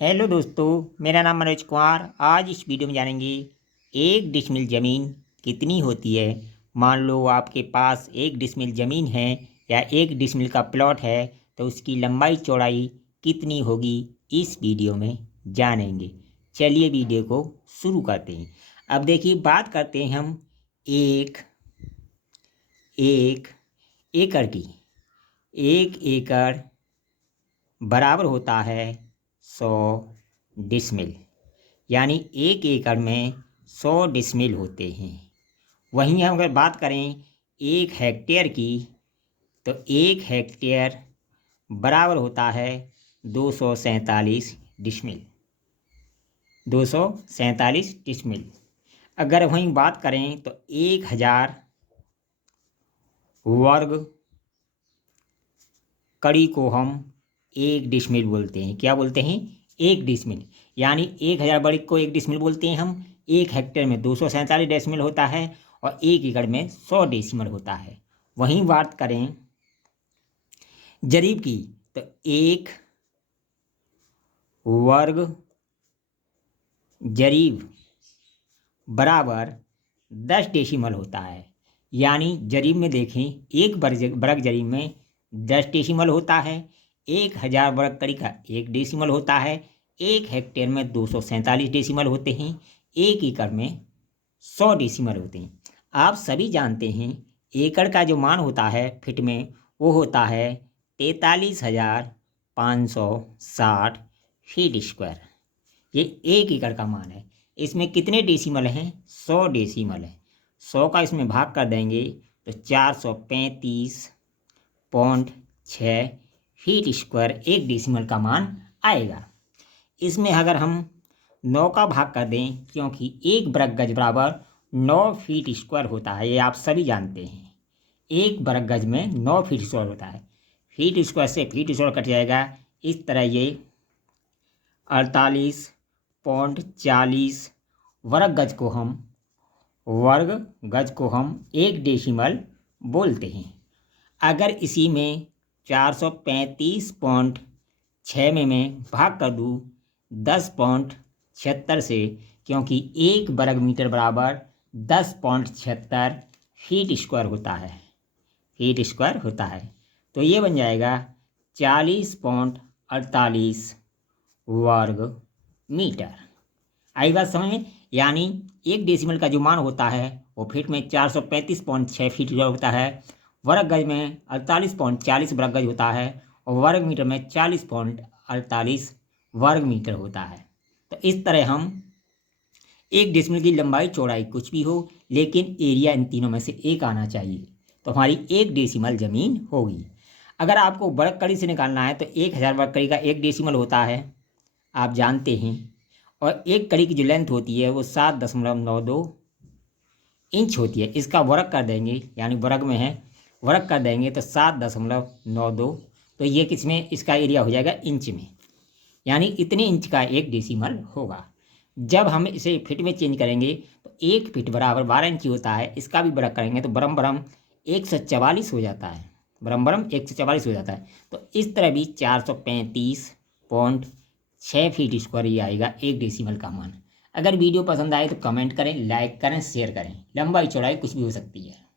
Hello दोस्तों, मेरा नाम मनोज कुमार। आज इस वीडियो में जानेंगे 1 डिसमिल ज़मीन कितनी होती है। मान लो आपके पास 1 डिसमिल ज़मीन है या 1 डिसमिल का प्लॉट है तो उसकी लंबाई चौड़ाई कितनी होगी, इस वीडियो में जानेंगे। चलिए वीडियो को शुरू करते हैं। अब देखिए, बात करते हैं हम एक एक एकड़ की। 1 एकड़ बराबर होता है 100 डिसमिल, यानी 1 एकड़ में 100 डिसमिल होते हैं। वहीं हम अगर बात करें 1 हेक्टेयर की, तो 1 हेक्टेयर बराबर होता है 247 डिसमिल। 247 डिसमिल। अगर वहीं बात करें तो 1000 वर्ग कड़ी को हम 1 डिसमिल बोलते हैं। क्या बोलते हैं? 1 डिसमिल। यानी 1000 वर्ग को 1 डिसमिल बोलते हैं हम। 1 हेक्टेयर में 247 डिसमिल होता है और 1 एकड़ में 100 डिसमिल होता है। वहीं बात करें जरीब की, तो 1 वर्ग जरीब बराबर 10 डेसिमल होता है। यानी जरीब में देखें, 1 वर्ग जरीब में 10 डेसिमल होता है। 1000 वर्ग कड़ी का 1 डेसिमल होता है। 1 हेक्टेयर में 247 डेसिमल होते हैं। 1 एकड़ में 100 डेसिमल होते हैं। आप सभी जानते हैं एकड़ का जो मान होता है फिट में, वो होता है 43,560 फीट स्क्वायर। ये 1 एकड़ का मान है। इसमें कितने डेसिमल हैं? 100 डेसिमल है। 100 का इसमें भाग कर देंगे तो 435.6 फीट स्क्वायर 1 डेसिमल का मान आएगा। इसमें अगर हम 9 का भाग कर दें, क्योंकि 1 वर्ग गज बराबर 9 फीट स्क्वायर होता है, ये आप सभी जानते हैं। 1 वर्ग गज में 9 फीट स्क्वायर होता है। फीट स्क्वायर से फीट स्क्वायर कट जाएगा। इस तरह ये 48.40 वर्ग गज को हम 1 डेसिमल बोलते हैं। अगर इसी में 435.6 में भाग कर दूँ 10.76 से, क्योंकि 1 वर्ग मीटर बराबर 10.76 फीट स्क्वायर होता है। फीट स्क्वायर होता है तो ये बन जाएगा 40.48 वर्ग मीटर। आई बात समझ में? यानी 1 डेसिमल का जो मान होता है वो फीट में 435.6 फीट होता है, वर्ग गज में 48.40 वर्ग गज होता है और वर्ग मीटर में 40.48 वर्ग मीटर होता है। तो इस तरह हम 1 डिसमिल की लंबाई चौड़ाई कुछ भी हो, लेकिन एरिया इन तीनों में से एक आना चाहिए, तो हमारी 1 डेसिमल ज़मीन होगी। अगर आपको वर्ग कड़ी से निकालना है तो 1000 वर्ग कड़ी का 1 डेसिमल होता है, आप जानते हैं। और एक कड़ी की जो लेंथ होती है वो 7.92 इंच होती है। इसका वर्ग कर देंगे, यानी वर्ग में है, वर्ग कर देंगे तो 7.92, तो ये किसमें, इसका एरिया हो जाएगा इंच में। यानी इतने इंच का 1 डेसिमल होगा। जब हम इसे फिट में चेंज करेंगे तो 1 फीट बराबर 12 इंच होता है। इसका भी वर्ग करेंगे तो बरम बरम 144 हो जाता है। बरम बरम 144 हो जाता है। तो इस तरह भी 435.6 फीट स्क्वायर ही आएगा 1 डेसिमल का मान। अगर वीडियो पसंद आए तो कमेंट करें, लाइक करें, शेयर करें। लंबाई चौड़ाई कुछ भी हो सकती है।